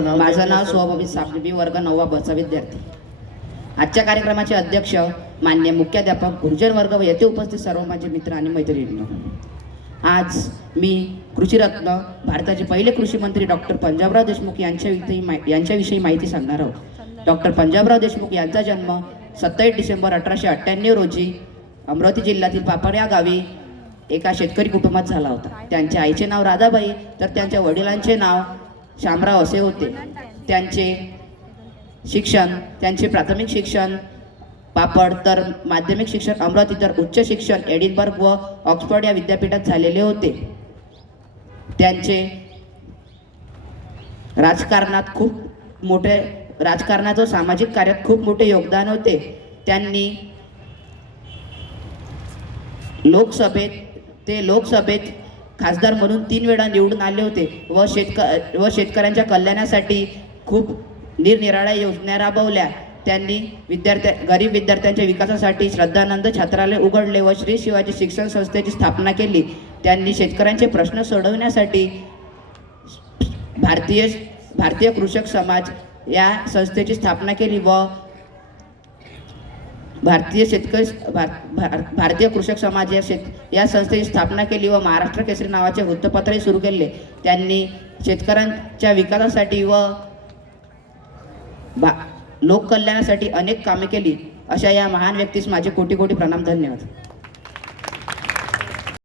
आपलं नाव माझं नाव स्वभावी सापडी वर्ग नववा बचा विद्यार्थी. आजच्या कार्यक्रमाचे अध्यक्ष मान्य मुख्याध्यापक गुरुजन वर्ग व येथे उपस्थित सर्व माझे मित्र आणि मैत्रिणी आज मी कृषीरत्न भारताचे पहिले कृषी मंत्री डॉक्टर पंजाबराव देशमुख यांच्याविषयी मा यांच्याविषयी माहिती सांगणार आहोत. डॉक्टर पंजाबराव देशमुख यांचा जन्म सत्तावीस डिसेंबर अठराशे अठ्ठ्याण्णव रोजी अमरावती जिल्ह्यातील पापड या गावी एका शेतकरी कुटुंबात झाला होता. त्यांच्या आईचे नाव राधाबाई तर त्यांच्या वडिलांचे नाव शामराव असे होते. त्यांचे शिक्षण त्यांचे प्राथमिक शिक्षण पापड तर माध्यमिक शिक्षण अमरावती तर उच्च शिक्षण एडिनबर्ग व ऑक्सफर्ड या विद्यापीठात झालेले होते. त्यांचे राजकारणात खूप मोठे राजकारणात व सामाजिक कार्यात खूप मोठे योगदान होते. त्यांनी लोकसभेत ते लोकसभेत खासदार म्हणून तीन वेळा निवडून आले होते व शेतक व शेतकऱ्यांच्या कल्याणासाठी खूप निरनिराळ्या योजना राबवल्या. त्यांनी विद्यार्थ्या गरीब विद्यार्थ्यांच्या विकासासाठी श्रद्धानंद छात्रालय उघडले व श्री शिवाजी शिक्षण संस्थेची स्थापना केली. त्यांनी शेतकऱ्यांचे प्रश्न सोडवण्यासाठी भारतीय भारतीय कृषक समाज या संस्थेची स्थापना केली व भारतीय शेतकरी भार- भार- भारतीय कृषक समाज या शेत या संस्थेची स्थापना केली व महाराष्ट्र केसरी नावाचे वृत्तपत्रही सुरू केले. त्यांनी शेतकऱ्यांच्या विकासासाठी व भा लोककल्याणासाठी अनेक कामे केली. अशा या महान व्यक्तीस माझे कोटी कोटी प्रणाम. धन्यवाद.